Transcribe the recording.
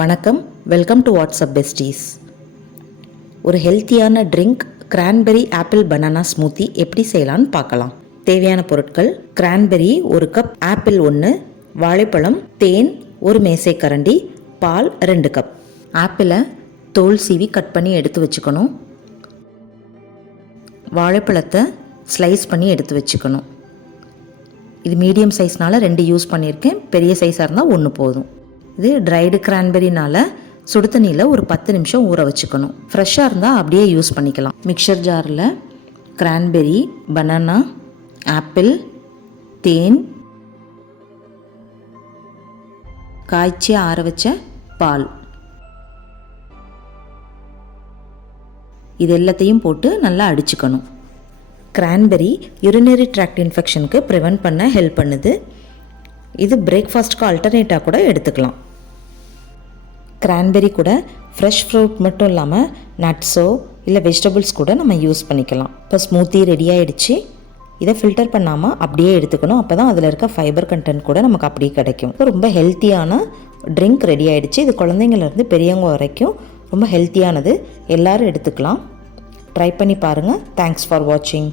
வணக்கம், welcome to WhatsApp besties. ஒரு ஹெல்த்தியான drink cranberry apple banana smoothie எப்படி செய்யலான்னு பார்க்கலாம். தேவையான பொருட்கள்: கிரான்பெரி 1 கப், ஆப்பிள் 1, வாழைப்பழம், தேன் 1 மேசைக்கரண்டி, பால் 2 கப். ஆப்பிளை தோல் சீவி கட் பண்ணி எடுத்து வச்சுக்கணும். வாழைப்பழத்தை ஸ்லைஸ் பண்ணி எடுத்து வச்சுக்கணும். இது மீடியம் சைஸ்னால் 2 யூஸ் பண்ணியிருக்கேன். பெரிய சைஸாக இருந்தால் 1 போதும். இது ட்ரைடு கிரான்பெரினால் சுடு தண்ணியில் ஒரு 10 நிமிஷம் ஊற வச்சுக்கணும். ஃப்ரெஷ்ஷாக இருந்தால் அப்படியே யூஸ் பண்ணிக்கலாம். மிக்சர் ஜாரில் கிரான்பெரி, பனானா, ஆப்பிள், தேன், காய்ச்சி ஆற வச்ச பால், இது எல்லாத்தையும் போட்டு நல்லா அடிச்சுக்கணும். கிரான்பெரி யூரினரி ட்ராக்ட் இன்ஃபெக்ஷனுக்கு ப்ரிவென்ட் பண்ண ஹெல்ப் பண்ணுது. இது பிரேக்ஃபாஸ்ட்டுக்கு ஆல்டர்னேட்டாக கூட எடுத்துக்கலாம். கிரான்பெரி கூட ஃப்ரெஷ் ஃப்ரூட் மட்டும் இல்லாமல் நட்ஸோ இல்லை வெஜிடபிள்ஸ் கூட நம்ம யூஸ் பண்ணிக்கலாம். இப்போ ஸ்மூத்தி ரெடி ஆகிடுச்சு. இதை ஃபில்டர் பண்ணாமல் அப்படியே எடுத்துக்கணும். அப்போ தான் அதில் இருக்க ஃபைபர் கண்டென்ட் கூட நமக்கு அப்படியே கிடைக்கும். ரொம்ப ஹெல்த்தியான ட்ரிங்க் ரெடி ஆகிடுச்சு. இது குழந்தைங்கள்லேருந்து பெரியவங்க வரைக்கும் ரொம்ப ஹெல்த்தியானது. எல்லோரும் எடுத்துக்கலாம். ட்ரை பண்ணி பாருங்கள். தேங்க்ஸ் ஃபார் வாட்சிங்.